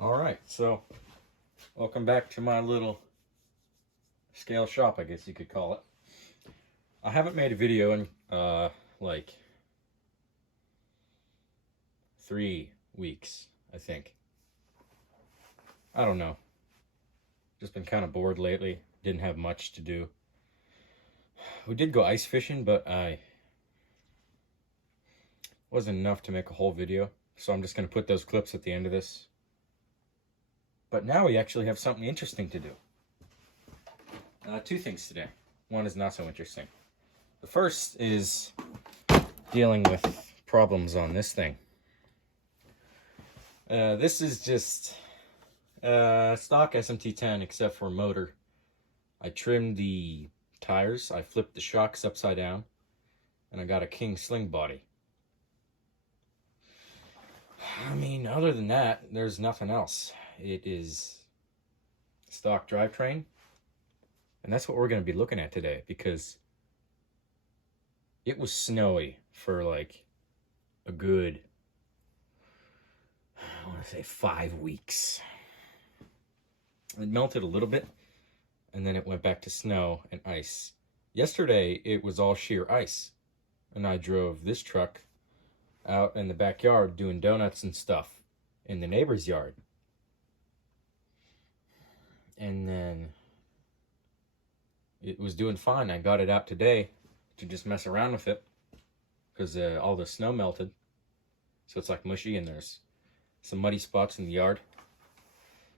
Alright, so welcome back to my little scale shop, I guess you could call it. I haven't made a video in like 3 weeks, I think. I don't know. Just been kind of bored lately. Didn't have much to do. We did go ice fishing, but wasn't enough to make a whole video. So I'm just going to put those clips at the end of this. But now we actually have something interesting to do. 2 things today. One is not so interesting. The first is dealing with problems on this thing. This is just stock Smt10 except for motor. I trimmed the tires, I flipped the shocks upside down, and I got a king sling body. I mean, other than that, there's nothing else. It is stock drivetrain, and that's what we're going to be looking at today, because it was snowy for like a good, I want to say 5 weeks. It melted a little bit, and then it went back to snow and ice. Yesterday, it was all sheer ice, and I drove this truck out in the backyard doing donuts and stuff in the neighbor's yard. And then it was doing fine. I got it out today to just mess around with it because all the snow melted. So it's like mushy, and there's some muddy spots in the yard.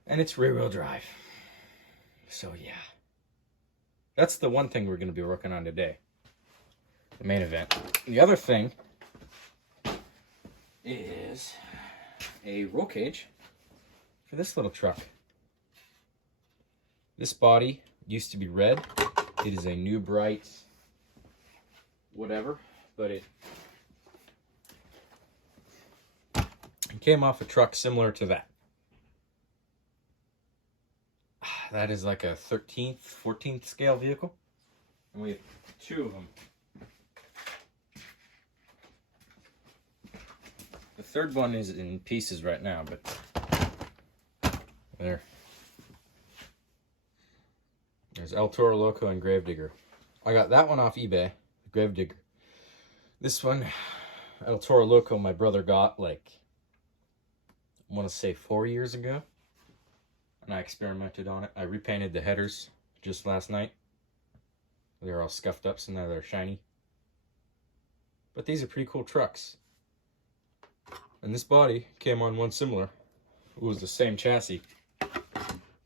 And it's rear-wheel drive. So yeah. That's the one thing we're going to be working on today. The main event. The other thing is a roll cage for this little truck. This body used to be red. It is a new bright whatever, but it came off a truck similar to that. That is like a 13th, 14th scale vehicle, and we have 2 of them. The third one is in pieces right now, but there. There's El Toro Loco and Gravedigger. I got that one off eBay, Gravedigger. This one, El Toro Loco, my brother got like, I want to say 4 years ago. And I experimented on it. I repainted the headers just last night. They're all scuffed up, so now they're shiny. But these are pretty cool trucks. And this body came on one similar. It was the same chassis,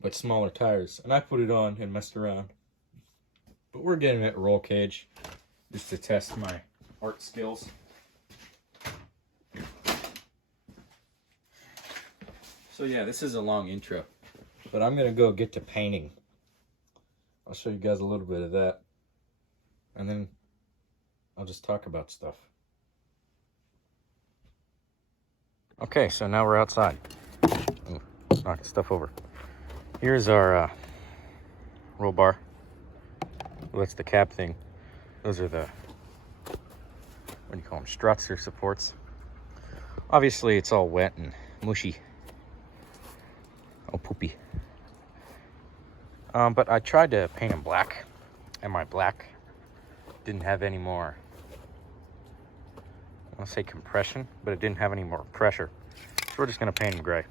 but smaller tires. And I put it on and messed around. But we're getting it roll cage just to test my art skills. So yeah, this is a long intro, but I'm gonna go get to painting. I'll show you guys a little bit of that, and then I'll just talk about stuff. Okay, so now we're outside. Ooh, knocking stuff over. Here's our roll bar. Well, that's the cap thing. Those are the, what do you call them, struts or supports. Obviously it's all wet and mushy. Oh, poopy. But I tried to paint them black, and my black didn't have any more, I want to say compression, but it didn't have any more pressure. So we're just going to paint them gray.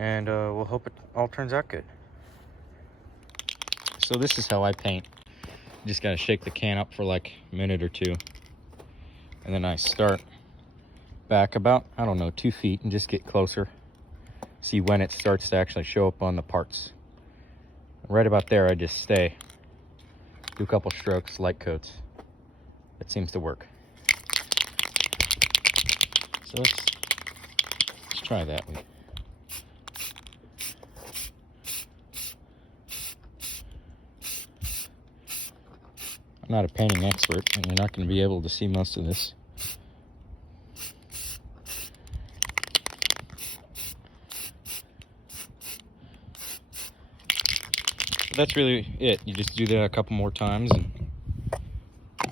And we'll hope it all turns out good. So this is how I paint. You just got to shake the can up for like a minute or 2. And then I start back about, I don't know, 2 feet and just get closer. See when it starts to actually show up on the parts. Right about there, I just stay. Do a couple strokes, light coats. That seems to work. So let's try that way. I'm not a painting expert, and you're not going to be able to see most of this. That's really it. You just do that a couple more times and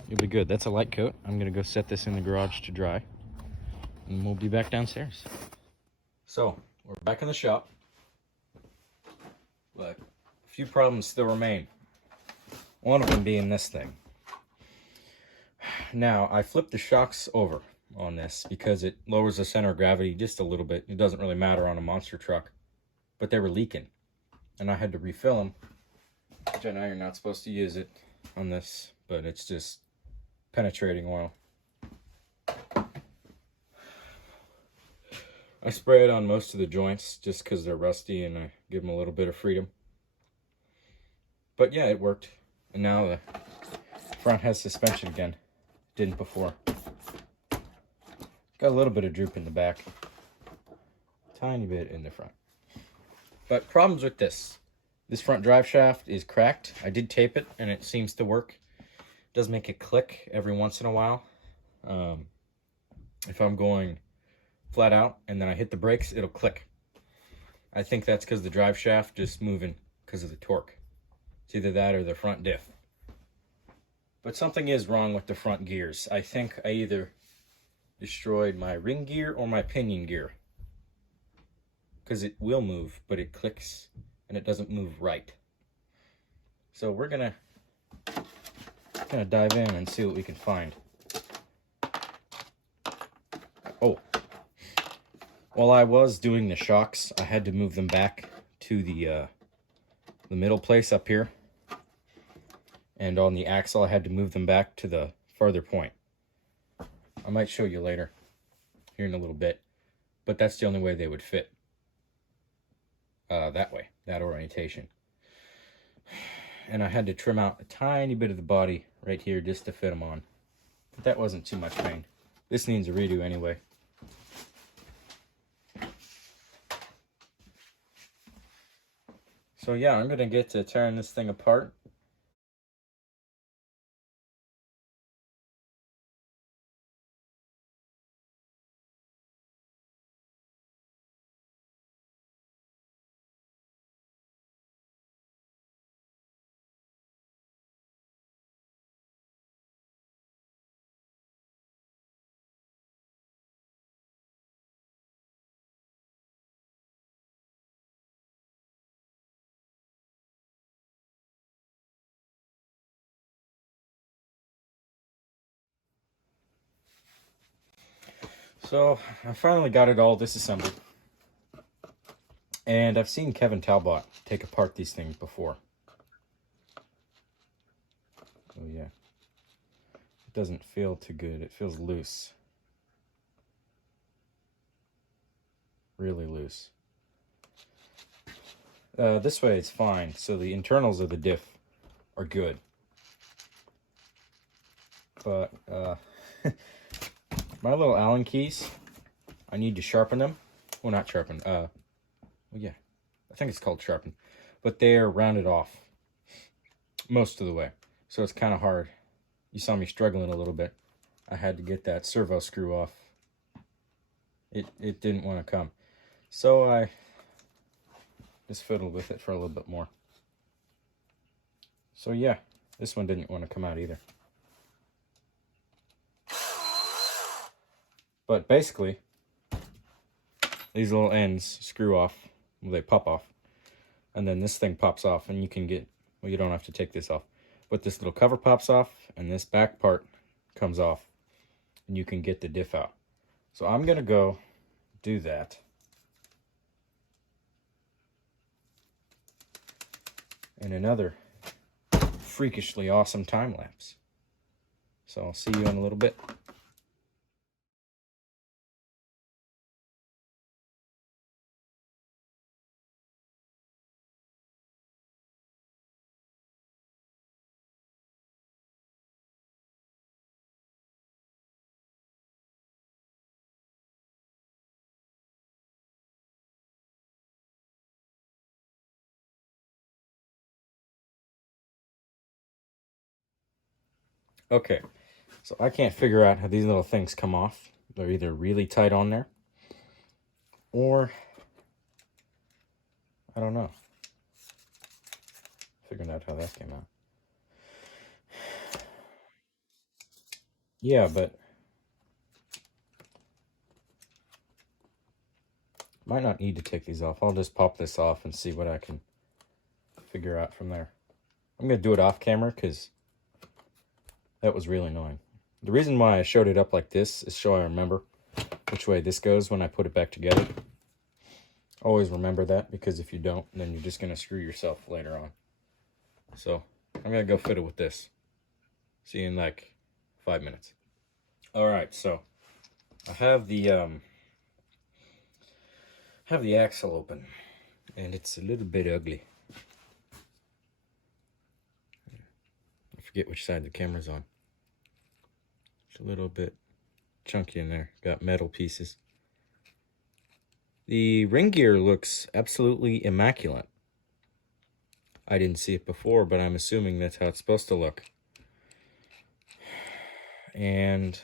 you'll be good. That's a light coat. I'm gonna go set this in the garage to dry, and we'll be back downstairs. So, we're back in the shop, but a few problems still remain. One of them being this thing. Now, I flipped the shocks over on this because it lowers the center of gravity just a little bit. It doesn't really matter on a monster truck, but they were leaking, and I had to refill them, which I know you're not supposed to use it on this, but it's just penetrating oil. I spray it on most of the joints just because they're rusty and I give them a little bit of freedom. But yeah, it worked. And now the front has suspension again. Didn't before. Got a little bit of droop in the back. Tiny bit in the front. But problems with this. This front drive shaft is cracked. I did tape it and it seems to work. It does make it click every once in a while. If I'm going flat out and then I hit the brakes, it'll click. I think that's because the drive shaft just moving because of the torque. It's either that or the front diff. But something is wrong with the front gears. I think I either destroyed my ring gear or my pinion gear. Because it will move, but it clicks and it doesn't move right. So we're gonna dive in and see what we can find. Oh, while I was doing the shocks, I had to move them back to the middle place up here. And on the axle, I had to move them back to the farther point. I might show you later, here in a little bit. But that's the only way they would fit. That way, that orientation. And I had to trim out a tiny bit of the body right here just to fit them on. But that wasn't too much pain. This needs a redo anyway. So yeah, I'm gonna get to tearing this thing apart. So I finally got it all disassembled. And I've seen Kevin Talbot take apart these things before. Oh yeah. It doesn't feel too good. It feels loose. Really loose. This way it's fine. So the internals of the diff are good. But my little Allen keys, I need to sharpen them. Well, not sharpen. Well, yeah. I think it's called sharpen. But they're rounded off most of the way. So it's kind of hard. You saw me struggling a little bit. I had to get that servo screw off. It didn't want to come. So I just fiddled with it for a little bit more. So yeah, this one didn't want to come out either. But basically, these little ends screw off. Well, they pop off. And then this thing pops off and you can get, well, you don't have to take this off. But this little cover pops off and this back part comes off. And you can get the diff out. So I'm going to go do that. In another freakishly awesome time lapse. So I'll see you in a little bit. Okay, so I can't figure out how these little things come off. They're either really tight on there, or I don't know. Figuring out how that came out. Yeah, but Might not need to take these off. I'll just pop this off and see what I can figure out from there. I'm going to do it off camera because that was really annoying. The reason why I showed it up like this is so I remember which way this goes when I put it back together. Always remember that, because if you don't, then you're just going to screw yourself later on. So I'm going to go fit it with this. See you in like 5 minutes. Alright, so I have the axle open, and it's a little bit ugly. I forget which side the camera's on. It's a little bit chunky in there. Got metal pieces. The ring gear looks absolutely immaculate. I didn't see it before, but I'm assuming that's how it's supposed to look. And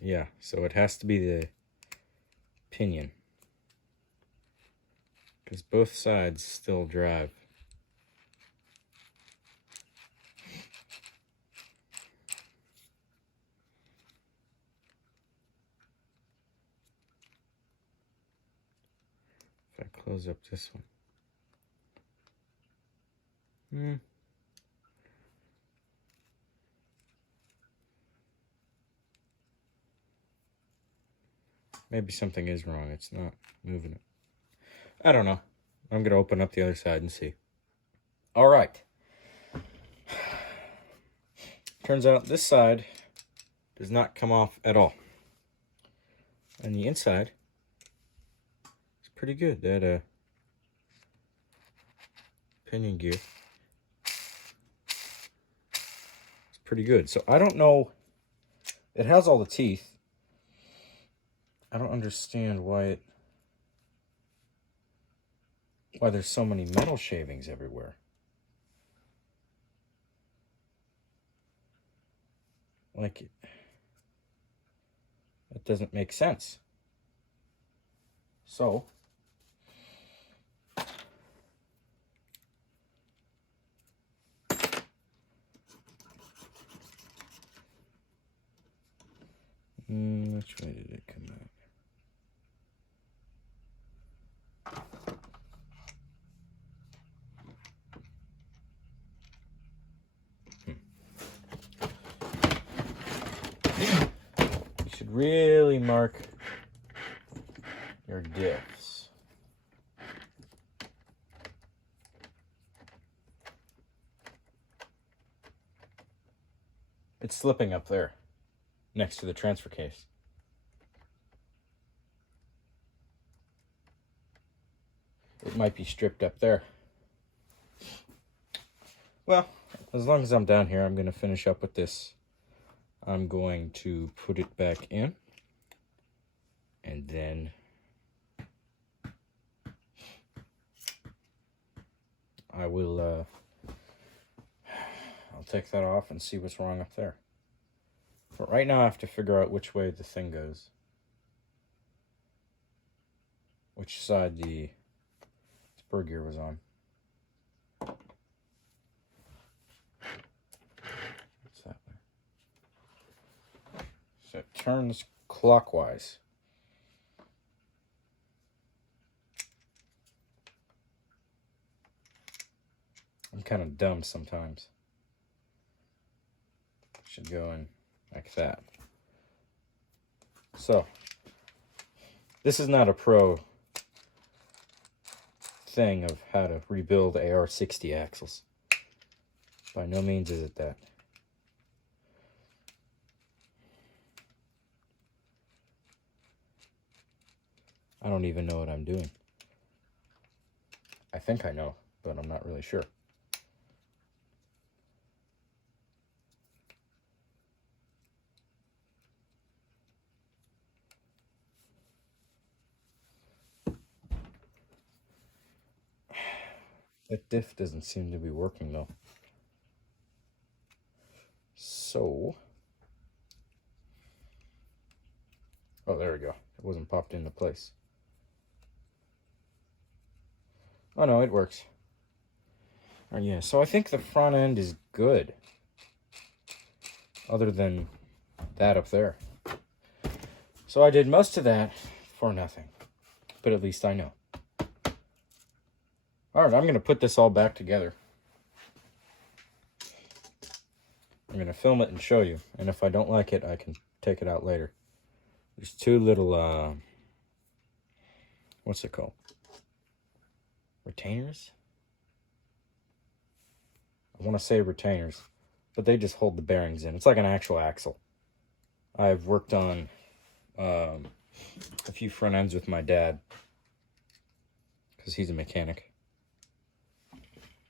yeah, so it has to be the pinion, because both sides still drive. If I close up this one. Maybe something is wrong. It's not moving it. I don't know. I'm going to open up the other side and see. All right. Turns out this side does not come off at all. And the inside is pretty good. That pinion gear is pretty good. So I don't know. It has all the teeth. I don't understand why there's so many metal shavings everywhere. Like, that doesn't make sense. So, which way did it come out? You should really mark your diffs. It's slipping up there next to the transfer case. It might be stripped up there. Well, as long as I'm down here, I'm going to finish up with this. I'm going to put it back in, and then I will I'll take that off and see what's wrong up there. But right now I have to figure out which way the thing goes. Which side the spur gear was on. What's that way? So it turns clockwise. I'm kind of dumb sometimes. Should go in like that. So, this is not a pro thing of how to rebuild AR-60 axles. By no means is it that. I don't even know what I'm doing. I think I know, but I'm not really sure. That diff doesn't seem to be working though. So, oh, there we go. It wasn't popped into place. Oh no, it works. Oh yeah, so I think the front end is good. Other than that up there. So I did most of that for nothing. But at least I know. Alright, I'm going to put this all back together. I'm going to film it and show you. And if I don't like it, I can take it out later. There's two little, what's it called? Retainers? I want to say retainers, but they just hold the bearings in. It's like an actual axle. I've worked on a few front ends with my dad because he's a mechanic.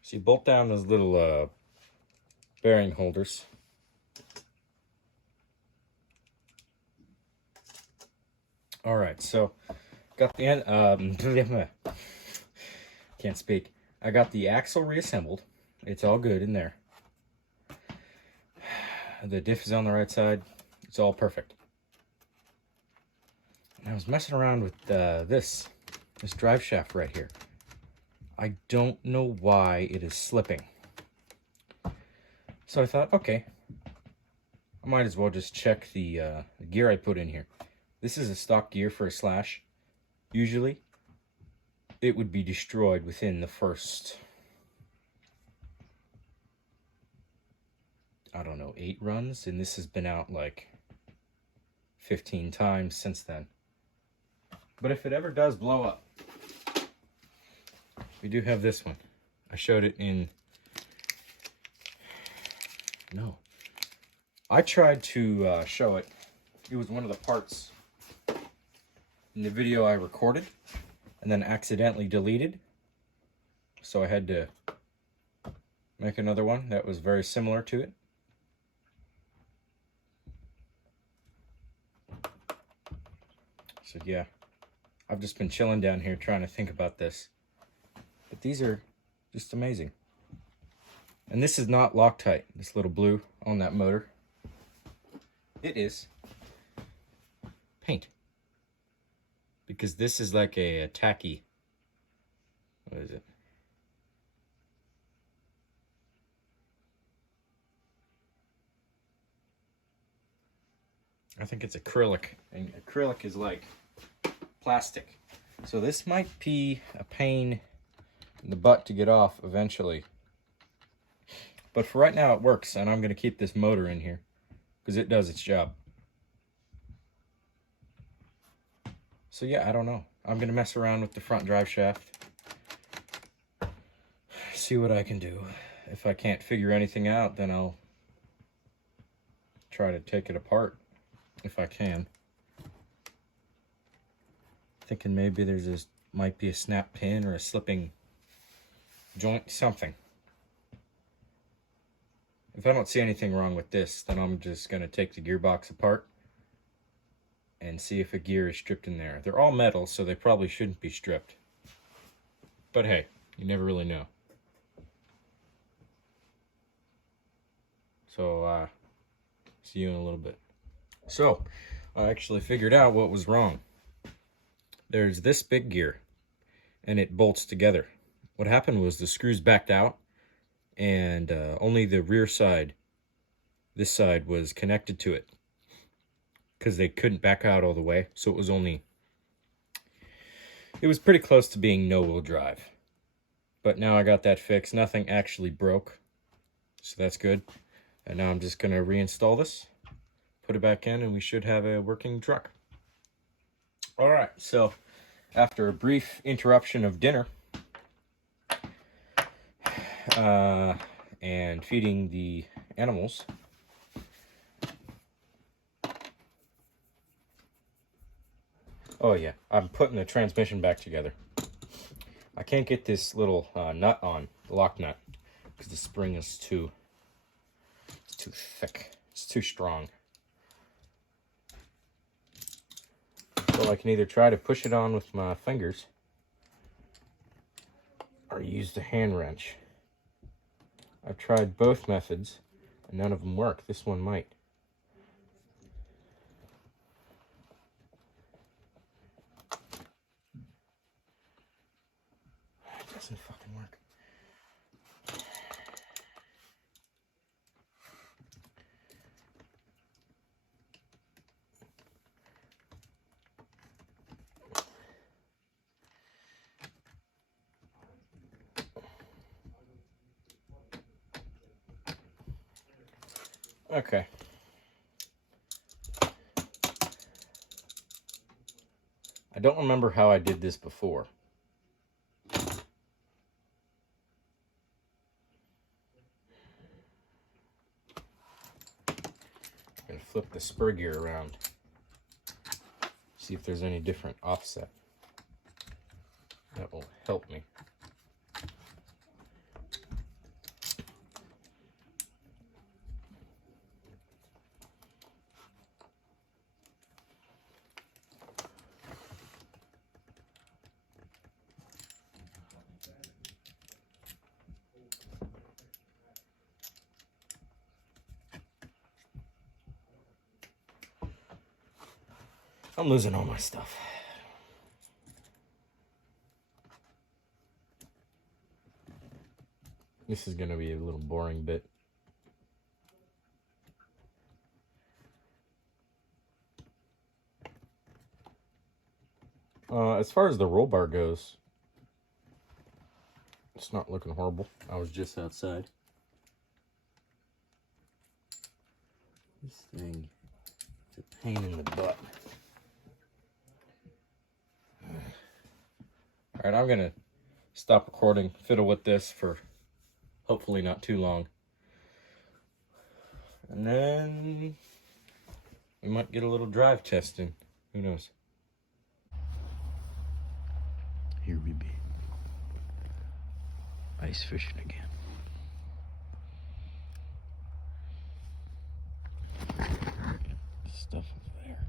So you bolt down those little bearing holders. All right, so got the end. Can't speak. I got the axle reassembled. It's all good in there. The diff is on the right side. It's all perfect. And I was messing around with this drive shaft right here. I don't know why it is slipping. So I thought, okay, I might as well just check the gear I put in here. This is a stock gear for a slash. Usually, it would be destroyed within the first, I don't know, 8 runs. And this has been out like 15 times since then. But if it ever does blow up, we do have this one. I showed it in... No. I tried to show it. It was one of the parts in the video I recorded and then accidentally deleted. So I had to make another one that was very similar to it. So yeah, I've just been chilling down here trying to think about this. But these are just amazing. And this is not Loctite, this little blue on that motor. It is paint. Because this is like a tacky, what is it? I think it's acrylic, and acrylic is like plastic. So this might be a pain in the butt to get off eventually. But for right now it works, and I'm going to keep this motor in here because it does its job. So yeah, I don't know. I'm going to mess around with the front drive shaft. See what I can do. If I can't figure anything out, then I'll try to take it apart if I can. Thinking maybe there's this might be a snap pin or a slipping joint, something. If I don't see anything wrong with this, then I'm just going to take the gearbox apart and see if a gear is stripped in there. They're all metal, so they probably shouldn't be stripped. But hey, you never really know. So, see you in a little bit. So, I actually figured out what was wrong. There's this big gear, and it bolts together. What happened was the screws backed out, and only the rear side, this side, was connected to it. Because they couldn't back out all the way, so it was only... It was pretty close to being no-wheel drive. But now I got that fixed. Nothing actually broke, so that's good. And now I'm just going to reinstall this, put it back in, and we should have a working truck. Alright, so after a brief interruption of dinner and feeding the animals, oh yeah, I'm putting the transmission back together. I can't get this little nut on, the lock nut, because the spring is too thick. It's too strong. So I can either try to push it on with my fingers or use the hand wrench. I've tried both methods and none of them work. This one might. It doesn't fucking work. Okay. I don't remember how I did this before. I'm going to flip the spur gear around. See if there's any different offset. That will help me. I'm losing all my stuff. This is going to be a little boring bit. As far as the roll bar goes, it's not looking horrible. I was just outside. This thing is a pain in the butt. Alright, I'm going to stop recording, fiddle with this for hopefully not too long. And then we might get a little drive testing. Who knows? Here we be. Ice fishing again. Stuff over there.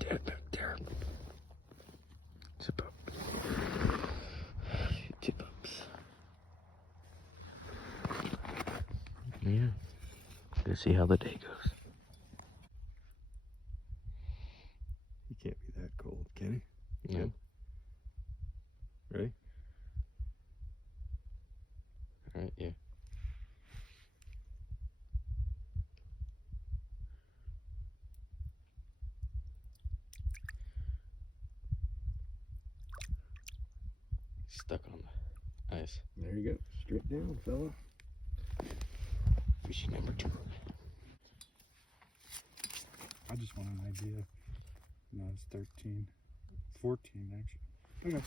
Dead back there. Zip up. Tip ups. Yeah. Let's see how the day goes. He can't be that cold, can he? Yeah. Ready? Alright, yeah. Stuck on the ice. There you go. Straight down, fella. Fishing number 2. I just want an idea. No, it's 13. 14, actually. Okay.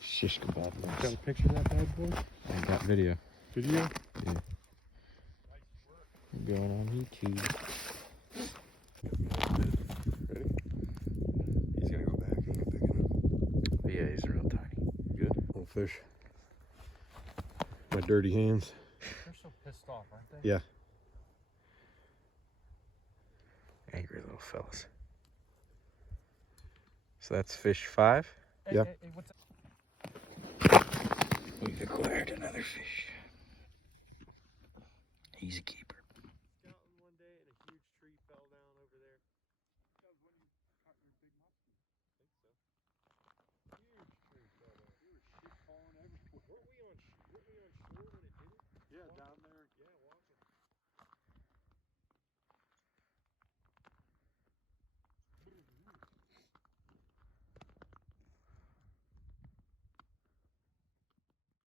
Shish kebab. Got a picture of that bad boy? I got video. Video? Yeah. Going on YouTube. Ready? He's gonna go back. He ain't picking up. But yeah, he's real tiny. Good. Little fish. My dirty hands. They're so pissed off, aren't they? Yeah. Angry little fellas. So that's fish 5. Yeah. We've acquired another fish. He's a keeper. One day and a huge tree fell down over there. That was when you caught your big muskie. I think so. Huge tree fell down. There was shit falling everywhere. Weren't we on shore when it did it? Yeah, down there in